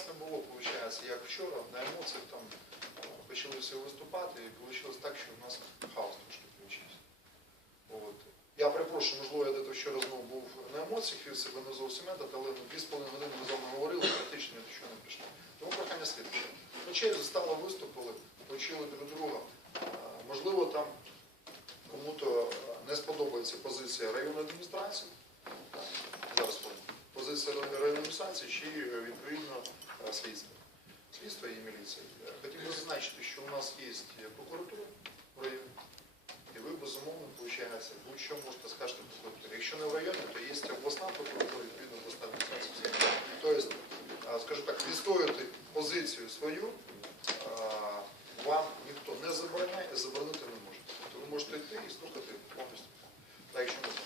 нас не було, виходить, як вчора, на емоціях там е, почали всі виступати, і вийшло так, що у нас хаос трошки вийшов. От. Я перепрошую, можливо, я до вчора знову був на емоціях, і себе не зовсім метод, але ну, дві з половиною години ми з вами говорили, практично ні до чого не прийшли. Тому прохання слідуюче. Ночей стало виступили, почули друг друга. Можливо, там кому-то не сподобається позиція районної адміністрації. Зараз. Позиція районної адміністрації чи е, відповідно слідства. Слідство і міліція. Е, Хотів би зазначити, що у нас є прокуратура в районі. І ви, безумовно, виходить, будь-що можете скажете прокуратурі. Якщо не в районі, то є обласна прокуратура, відповідно обласна адміністрація. Тобто, скажу так, відстояти позицію свою вам ніхто не забороняє, заборонити не може. Тобто ви можете йти і слухати повністю. Так, якщо можна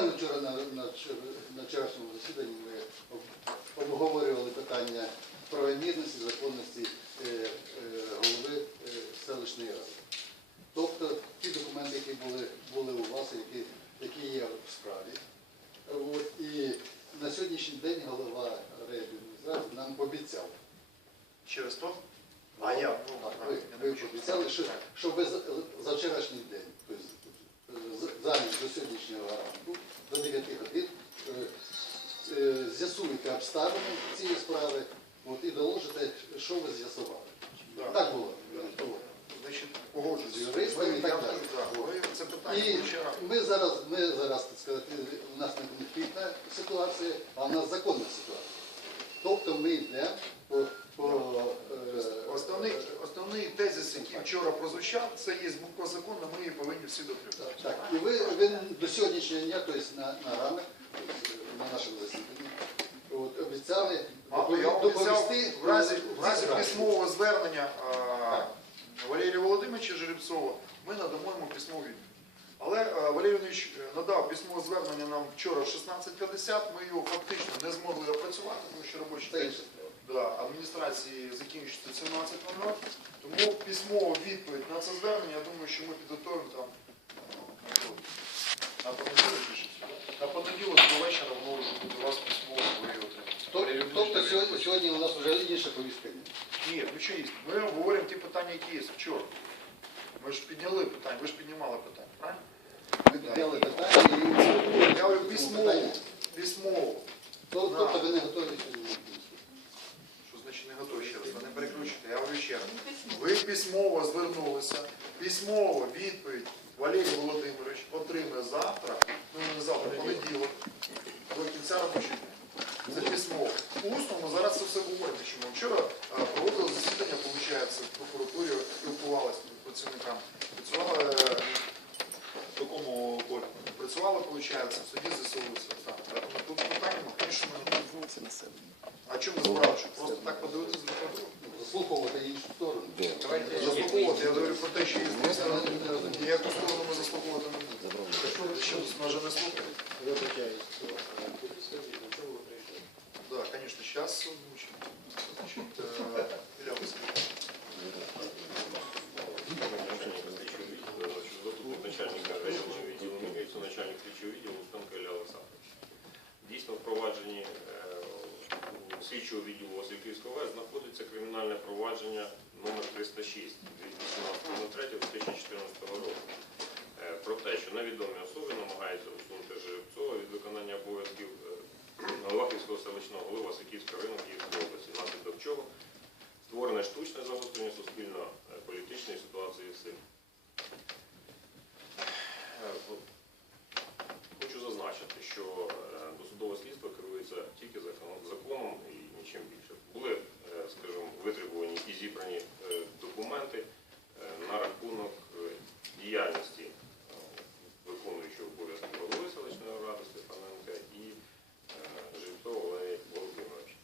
просто. Вчора, на, на, на вчорашньому засіданні ми обговорювали питання правомірності, законності е, е, голови е, селищної ради. Тобто ті документи, які були, були у вас, які, які є в справі. От, і на сьогоднішній день голова райадміністрації нам пообіцяв. Через то? А я, ну, Так, так, ви, я ви пообіцяли, що, що ви за, за вчорашній день, з- за ніч до сьогоднішнього ранку, до 9 годин, е, е, з'ясуєте обставини цієї справи от, і доложите, що ви з'ясували. Да. Так було. Значить, погоджуюсь. З юристами і так далі. це питання І вчора. ми зараз, ми зараз, так сказати, у нас не конфліктна ситуація, а у нас законна ситуація. Тобто ми йдемо е, Основний, основний тезис, який вчора прозвучав, це є буква закону, ми її повинні всі дотримуватися. Так, і ви, ви до сьогоднішнього дня, тобто на, на ранок, на нашому засіданні, от, обіцяли Мало, я вам обіцяв, доповісти в разі, в разі письмового звернення а, Валерія Володимировича Жеребцова, ми надамо йому письмову відповідь. Але а, Валерій Володимирович надав письмове звернення нам вчора в 16.50, ми його фактично не змогли опрацювати, тому що робочий Це відповідь на це звернення, я думаю, що ми підготуємо там а, на понеділок. пишеться, да? На понеділок до вечора воно вже буде у вас письмово, ви його отримаєте. Валерій Тобто, Володимирович, тобто ви сьогодні, хочете? сьогодні у нас вже інше повістання. Ні, ну що є? Ми обговорюємо ті питання, які є вчора. Ми ж підняли питання, ви ж піднімали питання, правильно? Ми підняли питання і Я говорю письмово. питання. Письмово. То- Тобто ви не готові сьогодні? Готові ще раз? Не переключите. Я говорю ще раз. Ви письмово звернулися, письмово відповідь Валерій Володимирович отримає завтра, ну не завтра, понеділок, до кінця робочого. Це письмово. Усно ми зараз це все говоримо. Чому? Вчора а, проводили засідання, виходить, в прокуратурі, спілкувалися з працівниками. Працювали е, в такому полі. Працювали, виходить, в суді з'ясовувалися. Так, Тут питання, ну, звісно, а чому не збирали? Що просто так подивитися з прокуратури? Заслуховувати іншу сторону. Давайте заслуховувати, я говорю про те, що є дві сторони. Ніяку сторону ми заслуховувати не будемо. Що, ми вже не слухаємо? Да, конечно, сейчас озвучим. Значит, э, Илья Васильевич. Заступник начальника районного відділу міліції, начальник слідчого відділу Устенко Ілля Олександрович. Дійсно, в провадженні е, у слідчого відділу Васильківського ВЕС знаходиться кримінальне провадження номер 306 від 18.03.2014 року е, про те, що невідомі особи намагаються усунути Жеребцова від виконання обов'язків Лахівського селищного голови Васильківського району Київської області, внаслідок чого? Створене штучне загострення суспільно-політичної ситуації в селі. Е, от Хочу зазначити, що е, досудове слідство керується тільки законом- законом і нічим більше. Були, е, скажімо, витребувані і зібрані е, документи е, на рахунок е, діяльності е, виконуючого обов'язки голови селищної ради Степаненка і е, Живцова Валерія Володимировича.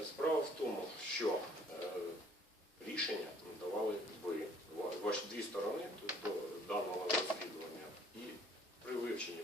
Е, Справа в тому, що е, рішення давали ви, ва- ваші дві сторони тобто даного розслідування. І при вивченні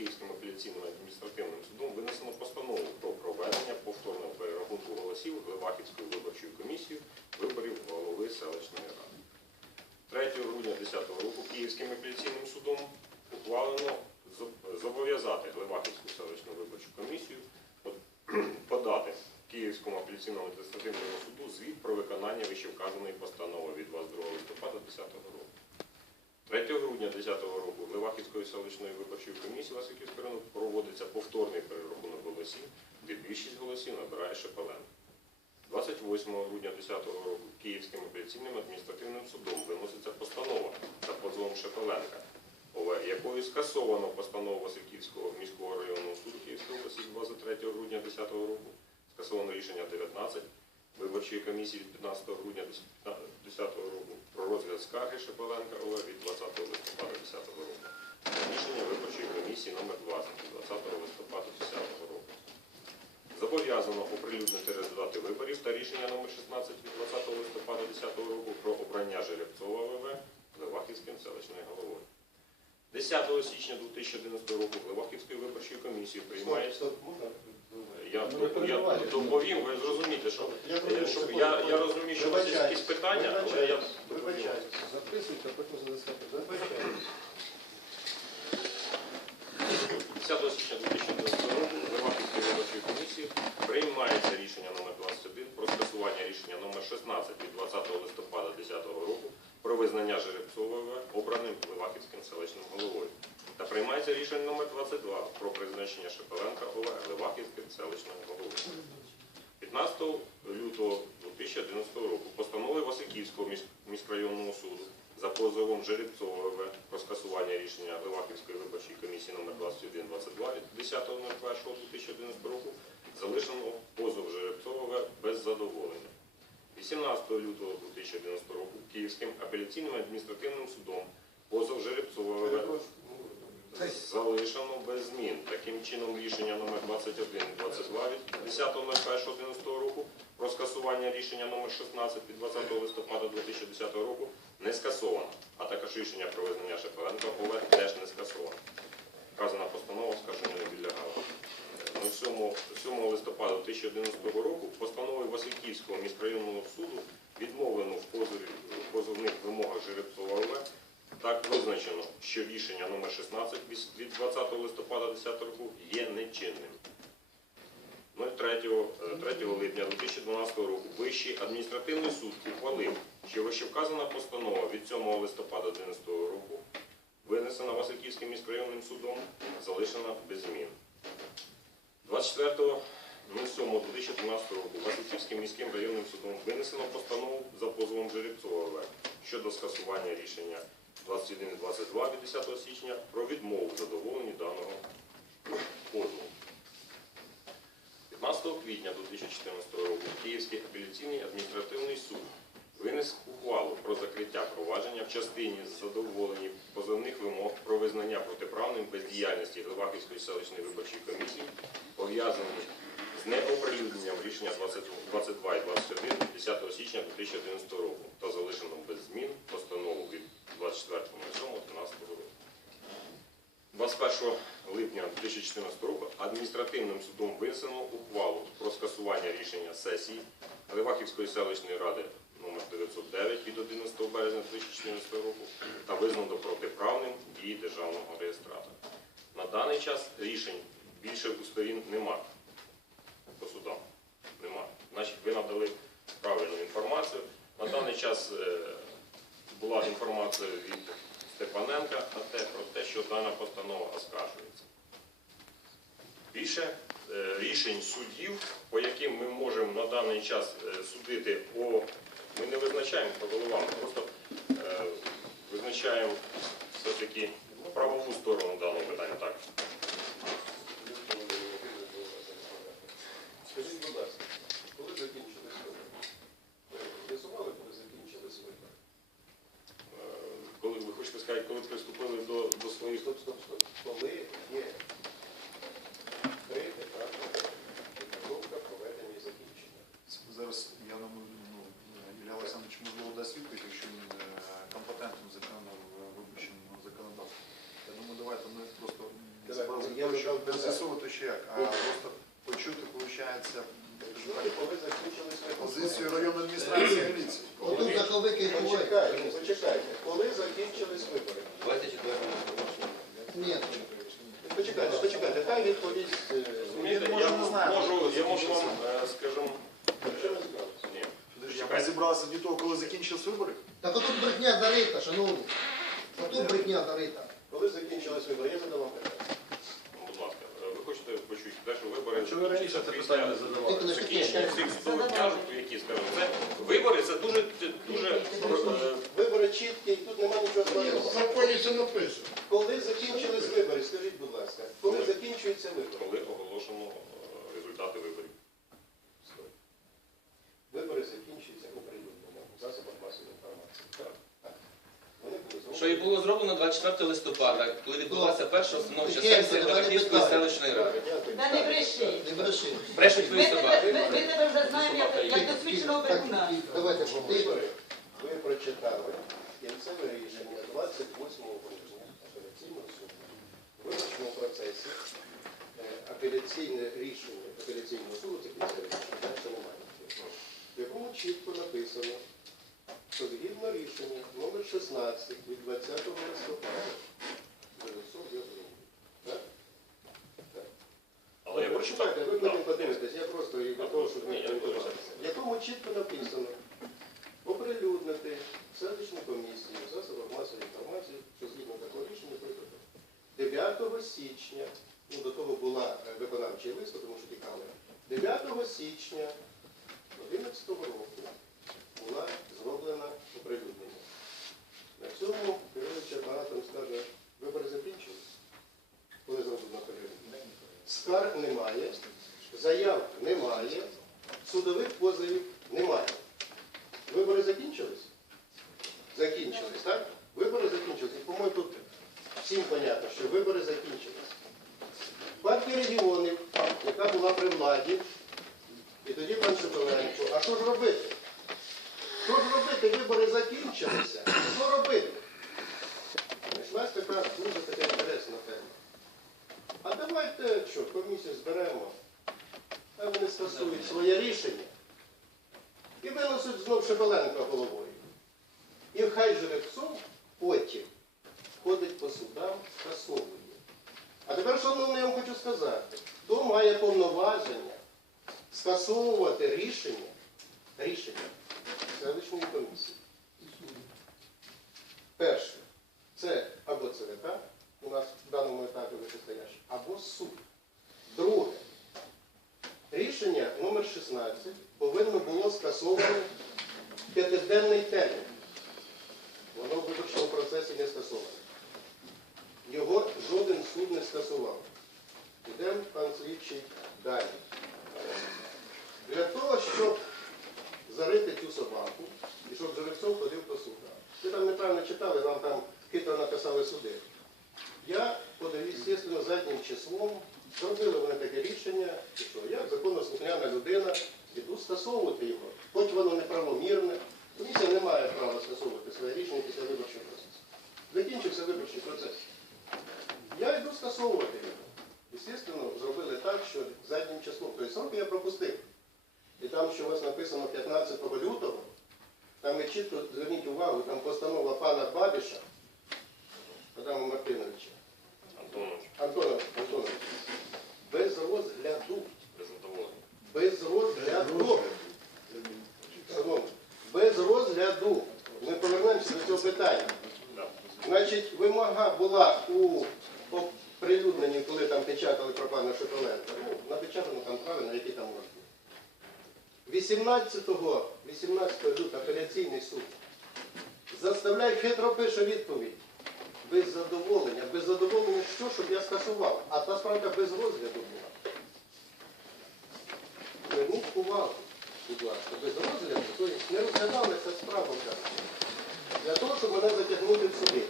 Київським апеляційним адміністративним судом винесено постанову про проведення повторного перерахунку голосів Левахівською виборчою комісією виборів голови селищної ради. 3 грудня 2010 року Київським апеляційним судом ухвалено зоб- зобов'язати Левахівську селищну виборчу комісію под- подати Київському апеляційному адміністративному суду звіт про виконання вищевказаної постанови від 22 листопада 2010 року. 3 грудня 2010 року Левахівської селищної виборчої комісії Васильківського району проводиться повторний перерахунок голосів, де більшість голосів набирає Шепеленко. 28 грудня 2010 року Київським апеляційним адміністративним судом виноситься постанова за позовом Шепеленка, якою скасовано постанову Васильківського міського районного суду Київської області 23 грудня 2010 року, скасовано рішення 19 виборчої комісії від 15 грудня 2010 року про розгляд скарги Шепеленка ОВ від 20 листопада 2010 року. Рішення виборчої комісії номер 20 від 20 листопада 2010 року. Зобов'язано оприлюднити результати виборів та рішення номер 16 від 20 листопада 2010 року про обрання Жеребцова ВВ Левахівським селищною головою. 10 січня 2011 року Левахівською виборчою комісією приймається. Стоп, можна? Я, Ну, я доповім, ви зрозумієте, що Я розумію, щоб я, я розумію, що у вас є якісь питання, але я Вибачаюсь. доповім. Записуйте, а потім задасте питання. 10 січня 2011 року Левахівською виборчою комісією приймається рішення номер 21 про скасування рішення номер 16 від 20 листопада 2010 року про визнання Жеребцова обраним Левахівським селищним головою. Приймається рішення номер 22 про призначення Шепеленка ОВ Левахівським селищним головою. 15 лютого 2011 року постанови Васильківського міськрайонного суду за позовом Жеребцова про скасування рішення Левахівської виборчої комісії номер 2122 від 10.01.2011 року залишено позов Жеребцова без задоволення. 18 лютого 2011 року Київським апеляційним адміністративним судом позов Жеребцова залишено без змін. Таким чином рішення номер 2122 від 10.01.11 року про скасування рішення номер 16 від 20 листопада 2010 року не скасовано, а також рішення про визнання Шепеленка ОВ теж не скасовано. Вказана постанова скажімо, не підлягала. Ну, 7, 7 листопада 2011 року постановою Васильківського міськрайонного суду відмовлено в позові в позовних вимогах Жеребцова ОВ так визначено, що рішення номер 16 від 20 листопада 2010 року є нечинним. 03, е, 3 липня 2012 року Вищий адміністративний суд ухвалив, що вищевказана постанова від 7 листопада 2011 року винесена Васильківським міськрайонним судом, залишена без змін. 24.07.2012 року Васильківським міським районним судом винесено постанову за позовом Жеребцова щодо скасування рішення 21.22 від 10 січня про відмову в задоволенні даного позову. 15 квітня 2014 року Київський апеляційний адміністративний суд винес ухвалу про закриття провадження в частині задоволення позовних вимог про визнання протиправним бездіяльності Левахівської селищної виборчої комісії, пов'язаних з неоприлюдненням рішення 22 і 21 10 січня 2011 року та залишено без змін постанову від 24.07.13 року. 21 липня 2014 року адміністративним судом винесено ухвалу про скасування рішення сесії Левахівської селищної ради номер 909 від 11 березня 2014 року та визнано протиправним дії державного реєстратора. На даний час рішень більше у сторін немає по судам. Немає. Значить, ви надали правильну інформацію. На даний час е, була інформація від Степаненка а те, про те, що дана постанова оскаржується. Більше е, рішень судів, по яким ми можемо на даний час е, судити по. Ми не визначаємо по головам, ми просто е, визначаємо все-таки правову сторону даного питання. Скажіть, будь ласка, коли закінчились вибори? Ви З'ясували, коли закінчились вибори? Е, Коли ви хочете приступили до, до своїх Стоп, стоп, стоп. Коли є третя правда, підготовка проведення і закінчення? Зараз я думаю, ну, Ілля Олександрович можливо дасть відповідь, якщо він е, компетентним законом в виборчому законодавстві. Я думаю, давайте ми просто не з'ясовувати чи як, а просто почути, виходить, коли позицію районної адміністрації міліції. Отут заховики. Почекайте, почекайте. Коли закінчились вибори? 24 Ні. Почекайте, почекайте, хай відповість. Розумієте, може, я не знає, можу, я можу вам, е, скажімо, ні. Подожди, а до того, коли закінчились вибори? Так отут брехня зарита, шановні. Отут брехня зарита. Коли закінчились вибори, я задав вам питання. Ну, Будь ласка, е, ви хочете почути що вибори Чого ви раніше це питання не задавали? Тільки не закінчення всіх судових тяжб, які скажімо, це вибори, це дуже дуже е, Чіткі, тут немає нічого складного. В законі це написано. Коли закінчились вибори, скажіть, будь ласка, коли закінчуються вибори? коли оголошено е, результати виборів. Все. Вибори закінчуються оприлюднено в засобах масової інформації. Так. Так. Вони були Що і було зроблено 24 листопада, коли відбулася перша установча Тихенько, сесія давай не селищної ради. Та не бреши. Не бреши. Брешуть ви Ми тебе, собаки. ми, ми тебе вже знаємо як, як досвідченого брехуна. давайте ти. Вибори ви прочитали кінцеве рішення 28 грудня апеляційного суду. В виборчому процесі е, апеляційне рішення апеляційного суду, це кінцеве рішення, далі немає. В якому чітко написано, що згідно рішення номер 16 від 20 листопада Вересов я зробив. Так? Так. Але я прочитав. Ви потім подивитесь, я просто для того, щоб не. В якому чітко написано оприлюднити селищну комісію засобах масової інформації, що згідно такого рішення прийнято. 9 січня, ну до того була е, виконавчий лист, тому що тікали. 9 січня 2011 року була зроблена оприлюднення. На цьому керуючий апаратом скаже, вибори закінчились, коли зроблено оприлюднення. Скарг немає, заяв немає, судових позовів немає. Вибори закінчились? Закінчились, так? Вибори закінчились. І, по-моєму, тут всім понятно, що вибори закінчились. Партія регіонів, яка була при владі, і тоді пан Шепеленко, а що ж робити? Що ж робити? Вибори закінчилися. Що робити? Знайшлась така дуже така інтересна тема. А давайте що, комісію зберемо, а вони скасують своє рішення і винесуть знов Шепеленка головою. І хай Жеребцов потім ходить по судам, скасовує. А тепер, шановний, я вам хочу сказати, хто має повноваження скасовувати рішення, рішення селищної комісії. Перше, це або ЦВК, у нас в даному етапі вищестояще, або суд. Друге, рішення номер 16 повинно було скасовано п'ятиденний термін. Воно в виборчому процесі не скасоване. Його жоден суд не скасував. Йдемо, пан слідчий, далі. Для того, щоб зарити цю собаку і щоб Жеребцов ходив по судах. Ви там неправильно читали, нам там хитро написали суди. Я подаю, звісно, заднім числом, зробили вони таке рішення, що я законослухняна людина, іду скасовувати його, хоч воно неправомірне. Комісія не має права скасовувати своє рішення після виборчого процесу. Закінчився виборчий процес. Я йду скасовувати його. Звісно, зробили так, що заднім числом. Тобто сроки я пропустив. І там, що у вас написано 15 лютого, там ви чітко зверніть увагу, там постанова пана Бабіша, Адама Мартиновича, Антонович, Антона Антоновича, без розгляду, без розгляду, без розгляду. Ми повернемося до цього питання. Значить, вимога була у оприлюдненні, коли там печатали про пана Шепеленка. Ну, напечатано там правильно, які там можуть. 18, 18 лютого апеляційний суд заставляє хитро пише відповідь. Без задоволення. Без задоволення що, щоб я скасував? А та справка без розгляду була. Зверніть увагу, будь ласка, без розгляду, тобто не розглядалася справа. Для того, щоб мене затягнути в суди.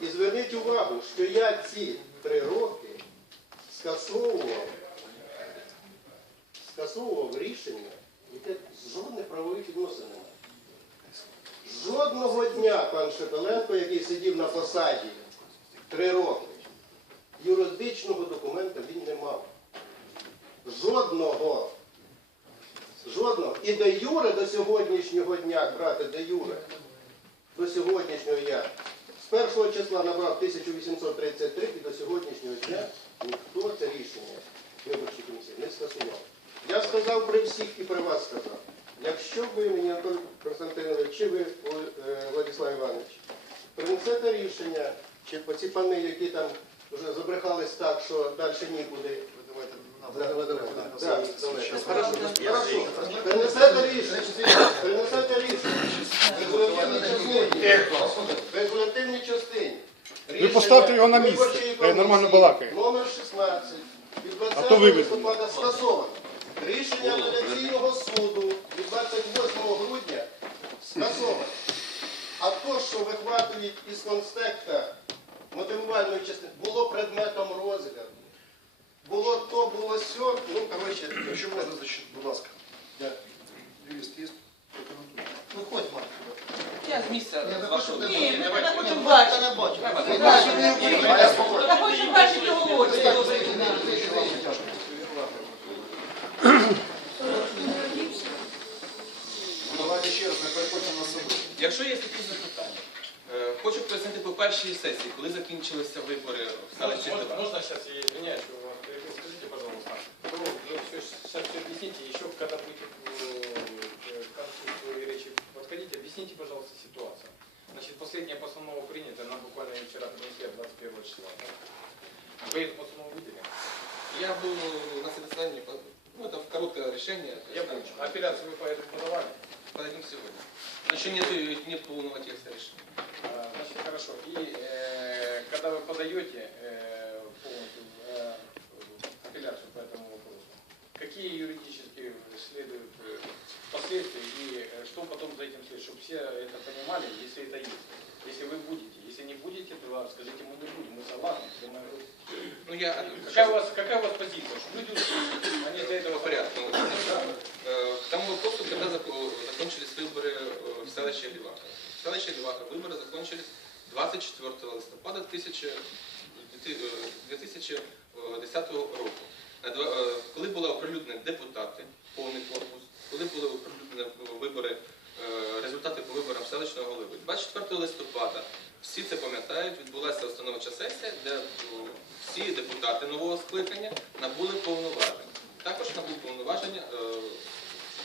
І зверніть увагу, що я ці три роки скасовував, скасовував рішення, яке жодних правових відносин немає. Жодного дня пан Шепеленко, який сидів на посаді три роки, юридичного документа він не мав. Жодного. Жодного. І де юре до сьогоднішнього дня, брати, де юре, до сьогоднішнього дня, з першого числа набрав 1833 і до сьогоднішнього дня ніхто це рішення виборчої комісії не скасував. Я сказав при всіх і при вас сказав. Якщо ви мені, Анатолій Константинович, чи ви, е, Владислав Іванович, принесете рішення, чи оці пани, які там вже забрехались так, що далі нікуди. Принесете рішення. Принесете рішення. В частині. Ви поставте його на місце, нормально балакає. Номер 16 від А 20 листопада скасовано. Рішення апеляційного суду від 28 грудня скасовано. А то, що вихватують із конспекта мотивувальної частини, було предметом розгляду. Було то, було сьо, ну, коротше, Якщо можна, значить, будь ласка. Дякую. Юрист є? Виходь, Марк. Я з місця Ні, з вашого Ні, ми Давайте. хочемо Я бачити. не Ми хочемо бачити його очі. Давайте ще раз, не переходимо на себе. Якщо є такі запитання, е, хочу першій сесії, коли закінчилися вибори в селищі Можна, Львова. можна сейчас, я извиняюсь, что вас э, полностью э, апелляцию по этому вопросу, какие юридические следуют э, последствия и что потом за этим следует, чтобы все это понимали, если это есть. Если вы будете, если не будете, то скажите, мы не будем, мы согласны. мы- Ну я Какая у вас, какая у вас позиция? Чтобы люди услышали, они для этого по порядку. Э, К тому вопросу, когда зак- закончились выборы в селище Леваха. В селище Леваха выборы закончились 24 листопада 1000 э, 2010 року. Два- е, Коли були оприлюднені депутати, повний корпус, коли були оприлюднені вибори, е, результати по виборам селищного голови. 24 листопада, всі це пам'ятають, відбулася установча сесія, де е, всі депутати нового скликання набули повноважень. Також набув повноваження е,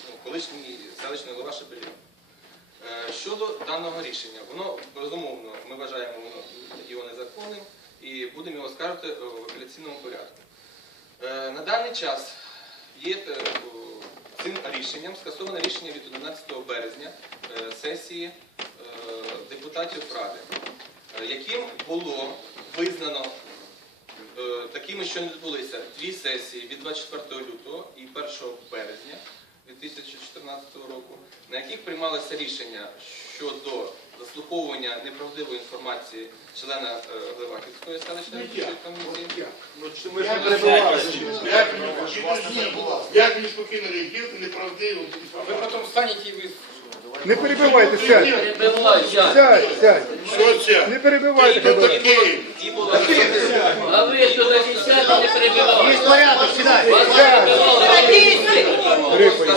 ну, колишній селищний голова Шепелів. Е, Щодо даного рішення, воно безумовно, ми вважаємо воно його незаконним і будемо його скаржити е, в апеляційному порядку. Е, На даний час є е, цим рішенням скасоване рішення від 11 березня сесії депутатів Ради, яким було визнано такими, що не відбулися дві сесії від 24 лютого і 1 березня 2014 року, на яких приймалося рішення щодо заслуховування неправдивої інформації члена е, Леваківської селищної виборчої комісії. Як? Як він спокійно реагує, неправдиво. А вы потом встанете и вы Не перебивайте, сядь. Сядь, сядь. Що це? Не перебивайте, Хто говорю. такий? А ви що на сяти не перебивали? порядок, сідай. Вас перебивали. Рипай.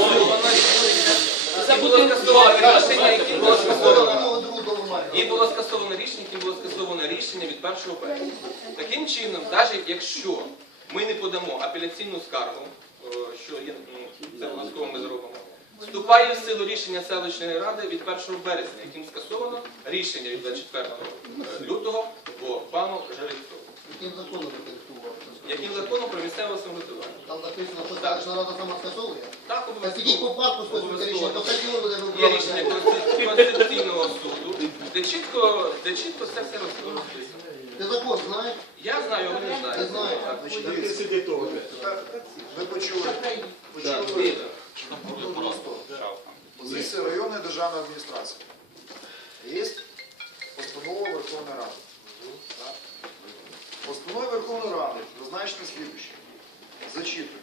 І було скасоване рішення, яке було скасовано. І було скасоване рішення, яке було скасоване рішення від 1 березня. Таким чином, навіть якщо ми не подамо апеляційну скаргу, е, що є, ну, це обов'язково ми зробимо, вступає в силу рішення селищної ради від 1 березня, яким скасовано рішення від 24 лютого по пану Жеребцову. Яким законом ви? Яким законом про місцеве самоврядування? Там написано, що селищна рада сама скасовує. Так, Так ідіть по обов'язково. факту рішення, то хай воно буде Є рішення Конституційного суду, де чітко, де чітко все все розписано. Ти закон знаєш? Я знаю, ви не Не знаєте. знаю. Значить. Ви почули. Почули. Одну просто. Позиція районної державної адміністрації. Є постанова Верховної Ради. Постанова Верховної Ради зазначено слідуще. Зачитую.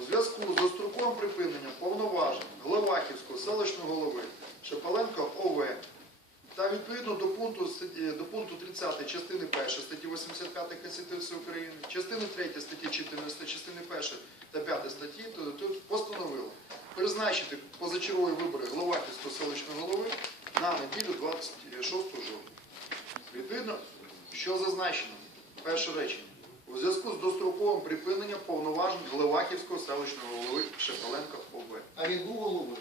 У зв'язку з достроковим припиненням повноважень Главахівського селищного голови Шепаленко ОВ та відповідно до пункту до пункту 30 частини 1 статті 85 Конституції України, частини 3 статті 14, частини 1 та 5 статті, то тут постановили призначити позачергові вибори Головаківського селищного голови на неділю 26 жовтня. Відповідно, що зазначено? Перше речення. У зв'язку з достроковим припиненням повноважень Глевахівського селищного голови Шепеленка ОВ. А він був головою.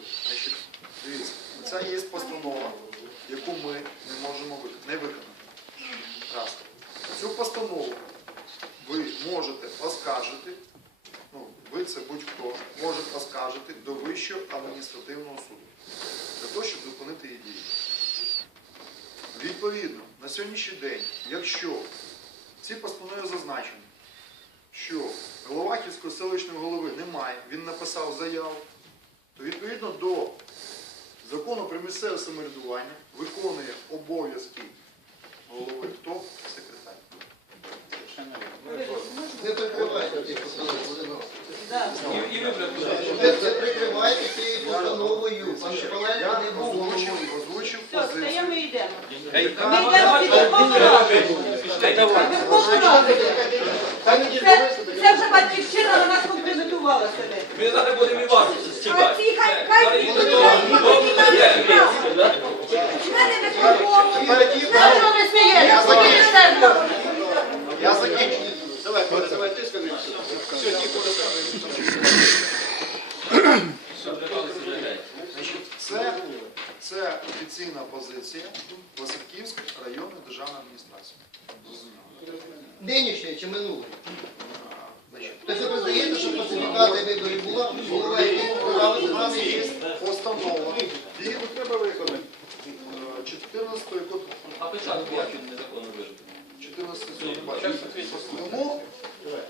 Дивіться, це є постанова, яку ми не можемо вик- не виконати. Раз. Цю постанову ви можете оскаржити, ну, ви це будь-хто, може оскаржити до Вищого адміністративного суду для того, щоб зупинити її дії. Відповідно, на сьогоднішній день, якщо в цій постанові зазначено, що Головахівського селищного голови немає, він написав заяву, то відповідно до закону про місцеве самоврядування виконує обов'язки голови хто? Секретар. Не прикривайте і вибрати. Ви це цією постановою. Пан не був озвучив, озвучив Все, позицію. встаємо і йдемо. Ми йдемо під Верховну Раду. Верховну Раду. Це, це вже батьківщина на нас компрометувала себе. Ми зараз будемо і вас А ці хай хай відповідають, які там справи. Мене мікрофон. Знаєш, що ви смієтеся? Ходіть в себе. Я закінчу. Давай, давай ти скажи. Все, тихо, це, це офіційна позиція Васильківської районної державної адміністрації. Нинішньої чи минулої? Значить, Тобто ви признаєте, що фальсифікація виборів була, голова який програми державної є є? постанова. Її не треба виконати. Е, 14 код А початку я чуть незаконно вижив. 14. Тому,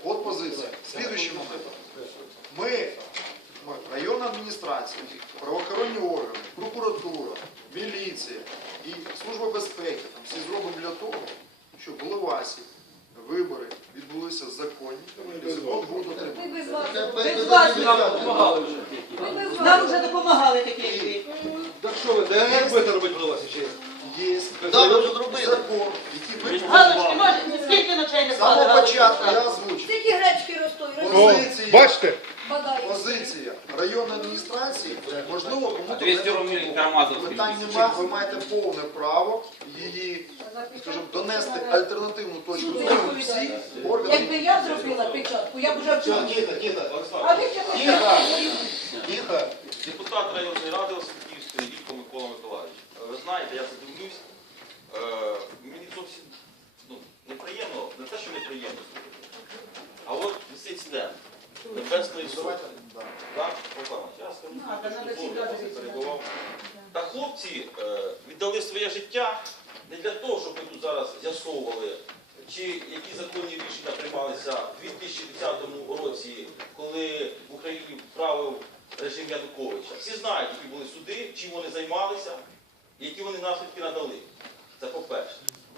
от позиція. Слідуючий момент. Ми, ми, районна адміністрація, правоохоронні органи, прокуратура, міліція і Служба безпеки там всі зробимо для того, щоб в Левасі вибори відбулися законні і закон був дотриманий. Без вас. Допомагали вже. Нам вже допомагали такі, як. Так що ви, ДНР будете робити чи? Є Да, ви вже зробили. закон, який ви Галочки, побудували. може, скільки ночей не З спали? самого Галочки? початку я озвучив. Скільки гречки ростуть? О, бачите? Позиція районної адміністрації, можливо, 200 рублів кармазовський. питань ви маєте повне право її, скажімо, донести альтернативну точку зору всі органи. Якби я зробила печатку, я б вже вчора. Тихо, тихо. А ви ще Тихо. Депутат районної ради Васильківської Ілько Микола Миколаївич. Е, Ви знаєте, я задивлюсь, е, мені зовсім ну, неприємно, не те, що неприємно слухати, а от висить Небесної Сотні. Так, Ну, перебував. Та хлопці е, віддали своє життя не для того, щоб ми тут зараз з'ясовували, чи які законні рішення приймалися в 2010 році, коли в Україні правив режим Януковича. Всі знають, які були суди, чим вони займалися, які вони наслідки надали. Це по-перше.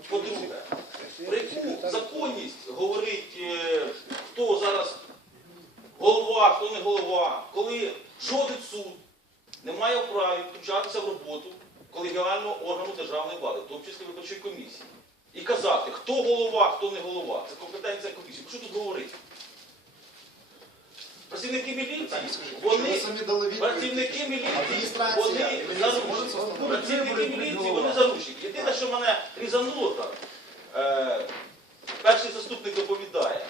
По-друге, про яку законність говорить, е, хто зараз голова, хто не голова, коли жоден суд не має вправі втручатися в роботу колегіального органу державної влади, в тому числі виборчої комісії, і казати, хто голова, хто не голова. Це компетенція комісії. Про що тут говорити? Працівники міліції, вони? Працівники міліції, вони заручники. Працівники міліції, вони заручники. Єдине, що мене різануло так, е, перший заступник доповідає.